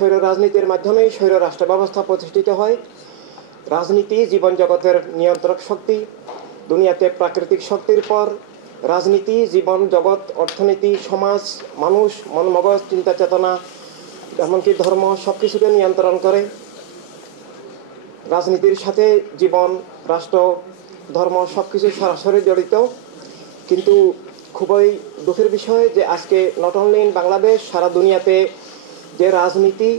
স্বৈর রাজনীতির মাধ্যমেই স্বৈর রাষ্ট্র ব্যবস্থা প্রতিষ্ঠিত হয়। রাজনীতি জীবন জগতের নিয়ন্ত্রক শক্তি। দুনিয়াতে প্রাকৃতিক শক্তির পর রাজনীতি জীবন জগৎ, অর্থনীতি, সমাজ, মানুষ, মন মগজ, চিন্তা চেতনা, এমনকি ধর্ম সব কিছুকে নিয়ন্ত্রণ করে। রাজনীতির সাথে জীবন, রাষ্ট্র, ধর্ম সব কিছু সরাসরি জড়িত। কিন্তু খুবই দুঃখের বিষয় যে আজকে নট অনলি ইন বাংলাদেশ, সারা দুনিয়াতে যে রাজনীতি,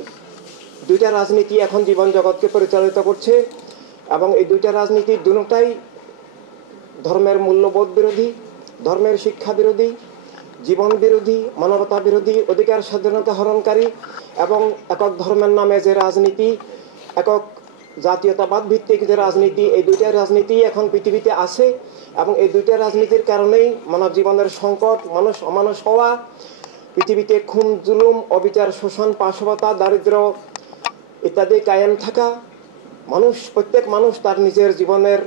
দুইটা রাজনীতি এখন জীবন জগৎকে পরিচালিত করছে, এবং এই দুইটা রাজনীতি দুটোটাই ধর্মের মূল্যবোধ বিরোধী, ধর্মের শিক্ষা বিরোধী, জীবন বিরোধী, মানবতা বিরোধী, অধিকার স্বাধীনতা হরণকারী, এবং একক ধর্মের নামে যে রাজনীতি, একক জাতীয়তাবাদ ভিত্তিক যে রাজনীতি, এই দুইটা রাজনীতি এখন পৃথিবীতে আছে। এবং এই দুইটা রাজনীতির কারণেই মানব জীবনের সংকট, মানুষ অমানুষ হওয়া, পৃথিবীতে খুন, জুলুম, অবিচার, শোষণ, পাশবতা, দারিদ্র ইত্যাদি কায়েম থাকা। প্রত্যেক মানুষ তার নিজের জীবনের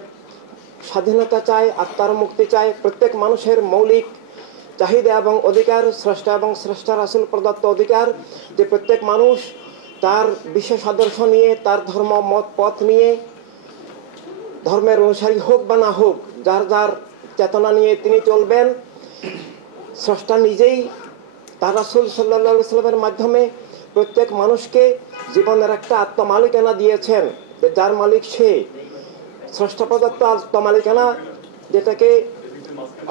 স্বাধীনতা চায়, আত্মার মুক্তি চায়। প্রত্যেক মানুষের মৌলিক চাহিদা এবং অধিকার, স্রষ্টা এবং স্রষ্টা রাসূল প্রদত্ত অধিকার, যে প্রত্যেক মানুষ তার বিশেষ আদর্শ নিয়ে, তার ধর্ম মত পথ নিয়ে, ধর্মের অনুসারী হোক বা না হোক, যার যার চেতনা নিয়ে তিনি চলবেন। স্রষ্টা নিজেই তার রাসূল সাল্লাল্লাহু আলাইহি ওয়াসাল্লামের মাধ্যমে প্রত্যেক মানুষকে জীবনের একটা আত্মমালিকানা দিয়েছেন, যার মালিক সে। স্রষ্টা প্রদত্ত আত্মমালিকানা, যেটাকে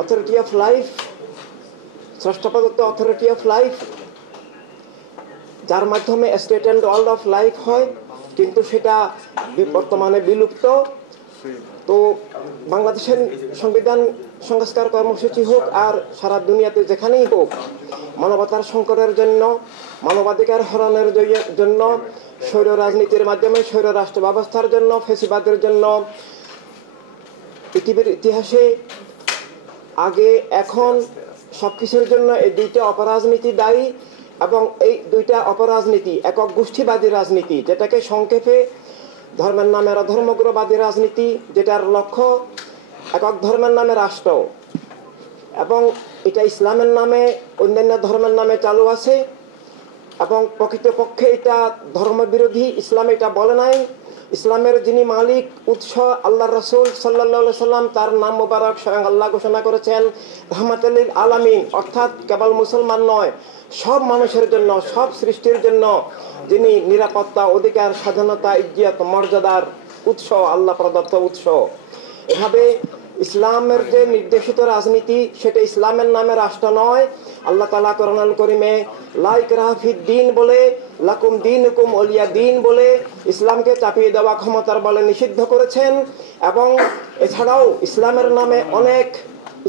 অথরিটি অফ লাইফ, স্রষ্টা প্রদত্ত অথরিটি অফ লাইফ, যার মাধ্যমে state and world of life হয়, কিন্তু সেটা বর্তমানে বিলুপ্ত। তো বাংলাদেশের সংবিধান সংস্কার কর্মসূচি হোক আর সারা দুনিয়াতে যেখানেই হোক, মানবতার সংকটের জন্য, মানবাধিকার হরণের জন্য, স্বৈর রাজনীতির মাধ্যমে স্বৈর রাষ্ট্র ব্যবস্থার জন্য, ফ্যাসিবাদের জন্য পৃথিবীর ইতিহাসে আগে এখন সবকিছুর জন্য এই দুইটা অপরাজনীতি দায়ী। এবং এই দুইটা অপরাজনীতি একক গোষ্ঠীবাদী রাজনীতি, যেটাকে সংক্ষেপে ধর্মের নামে ধর্মগ্রবাদী রাজনীতি, যেটার লক্ষ্য একক ধর্মের নামে রাষ্ট্র, এবং এটা ইসলামের নামে, অন্যান্য ধর্মের নামে চালু আছে। এবং প্রকৃতপক্ষে এটা ধর্মবিরোধী। ইসলাম এটা বলে নাই। ইসলামের যিনি মালিক, উৎস আল্লাহ রাসূল সাল্লাল্লাহু আলাইহি সাল্লাম, তার নাম মুবারক স্বয়ং আল্লাহ ঘোষণা করেছেন রাহমাতুল লিল আলামিন, অর্থাৎ কেবল মুসলমান নয়, সব মানুষের জন্য, সব সৃষ্টির জন্য যিনি নিরাপত্তা, অধিকার, স্বাধীনতা, ইজ্জত, মর্যাদার উৎস, আল্লাহ প্রদত্ত উৎস। এভাবে ইসলামের যে নির্দেশিত রাজনীতি, সেটা ইসলামের নামে রাষ্ট্র নয়। আল্লাহ তাআলা কোরআনুল কারীমে লা ইকরাহা ফিদ-দীন বলে, লাকুম দীনুকুম ওয়ালিয়া দীন বলে ইসলামকে চাপিয়ে দেওয়া ক্ষমতার বলে নিষিদ্ধ করেছেন। এবং এছাড়াও ইসলামের নামে অনেক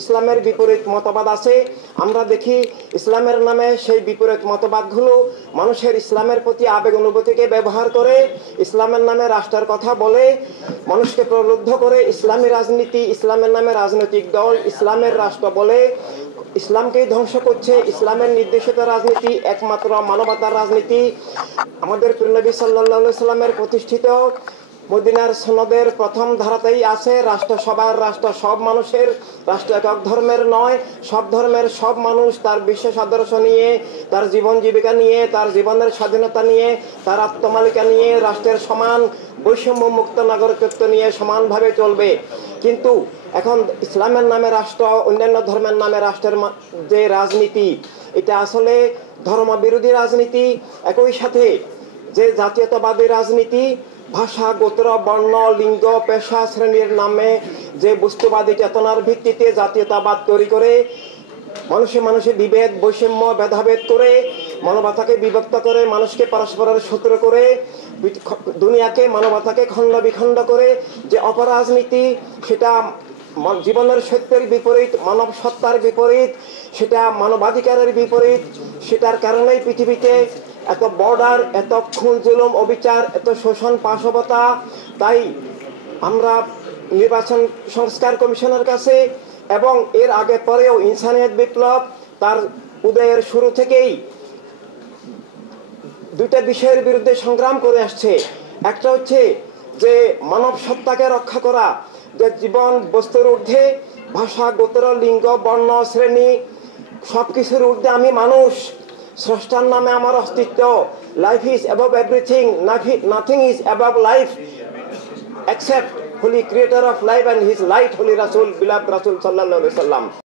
ইসলামের বিপরীত মতবাদ আছে। আমরা দেখি ইসলামের নামে সেই বিপরীত মতবাদগুলো মানুষের ইসলামের প্রতি আবেগ অনুভূতিকে ব্যবহার করে, ইসলামের নামে রাষ্ট্রের কথা বলে, মানুষকে প্রলুব্ধ করে ইসলামী রাজনীতি, ইসলামের নামে রাজনৈতিক দল ইসলামের রাষ্ট্র বলে ইসলামকেই ধ্বংস করছে। ইসলামের নির্দেশিত রাজনীতি একমাত্র মানবতার রাজনীতি। আমাদের নবী সাল্লাল্লাহু আলাইহি সাল্লামের প্রতিষ্ঠিত মদিনার সনদের প্রথম ধারাতেই আছে রাষ্ট্র সবার, রাষ্ট্র সব মানুষের, রাষ্ট্র একক ধর্মের নয়, সব ধর্মের সব মানুষ তার বিশেষ আদর্শ নিয়ে, তার জীবন জীবিকা নিয়ে, তার জীবনের স্বাধীনতা নিয়ে, তার আত্মমালিকা নিয়ে রাষ্ট্রের সমান বৈষম্য মুক্ত নাগরিকত্ব নিয়ে সমানভাবে চলবে। কিন্তু এখন ইসলামের নামে রাষ্ট্র, অন্যান্য ধর্মের নামে রাষ্ট্রের যে রাজনীতি, এটা আসলে ধর্মবিরোধী রাজনীতি। একই সাথে যে জাতীয়তাবাদী রাজনীতি, ভাষা, গোত্র, বর্ণ, লিঙ্গ, পেশা, শ্রেণীর নামে যে বস্তুবাদী চেতনার ভিত্তিতে জাতীয়তাবাদ তৈরি করে মানুষে মানুষে বিভেদ, বৈষম্য, ভেদাভেদ করে মানবতাকে বিভক্ত করে, মানুষকে পরস্পরের শত্রু করে, দুনিয়াকে, মানবতাকে খণ্ড বিখণ্ড করে যে অপরাজনীতি, সেটা জীবনের সত্যের বিপরীত, মানব সত্তার বিপরীত, সেটা মানবাধিকারের বিপরীত। সেটার কারণেই পৃথিবীতে এত বর্ডার, এত খুন, জুলুম, অবিচার, এত শোষণ, পাশবতা। তাই আমরা নির্বাচন সংস্কার কমিশনের কাছে এবং এর আগে পরেও ইনসানিয়ত বিপ্লব তার উদয়ের শুরু থেকেই দুইটা বিষয়ের বিরুদ্ধে সংগ্রাম করে আসছে। একটা হচ্ছে যে মানব সত্তাকে রক্ষা করা, যে জীবন বস্তুর ঊর্ধ্বে, ভাষা, গোত্র, লিঙ্গ, বর্ণ, শ্রেণী সব কিছুর ঊর্ধ্বে আমি মানুষ, স্রষ্টার নামে আমার অস্তিত্ব, life is above everything, nothing is above life except holy creator of life and his light, holy Rasul, beloved Rasul sallallahu alaihi wasallam.